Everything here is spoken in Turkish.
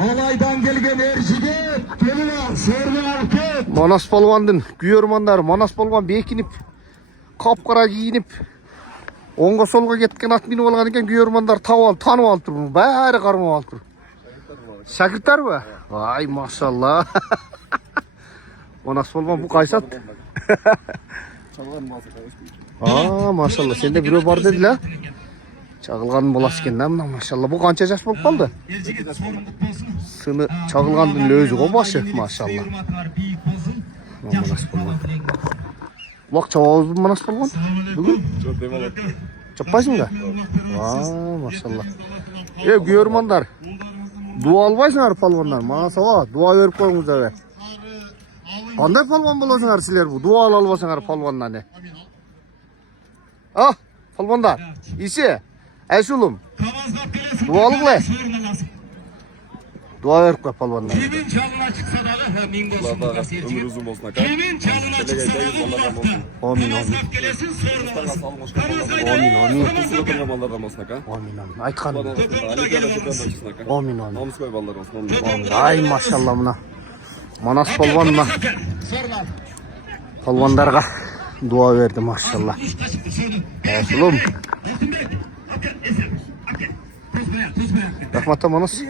Alaydan gelgen erşige gelin şehrin halkı. Manas palvandın güyormanlar Manas palvan bekinip kapkara giyinip onga solga ketken at minip algan eken güyormanlar tanıp alıp tur. Bari karmap alıp tur. Şakirtler mi? Vay maşallah. Manas palvan bu kaysat. Aa maşallah sende biri var dedi la. Çağılgan bolas eken namna maşallah. Bu kança yaş bolup kaldı? Sını çağılgandın özü o başı maşallah. Manas palvan. Ulak çabağız bu Manas palvan? Bugün? Çappaysın da? Aa maşallah. Güyormanlar. Dua albaysınlar palvanlar. Maşallah dua verip koyuңuzдар be. Qanday palvan bolasыңар sizler bu? Dua albaysыңар palvandan ne? Ah palvanlar. İşi. Ayşulum. Dualık le. Dua verip koy palvanlar. Kimin çalına çıksa dalı min bolsun. Ömür uzun olsun aka. Kimin çalına çıksa dalı Amin amin. gelesin sorun. Amin amin. Kusura oturmamallardan olsun aka. Amin amin. Aytkan. Amin amin. Namus koy ballar olsun. Amin. Ay maşallah buna. Manas palvanla. Palvanlarga dua verdi maşallah. Ayşulum. Rahmatla Manas.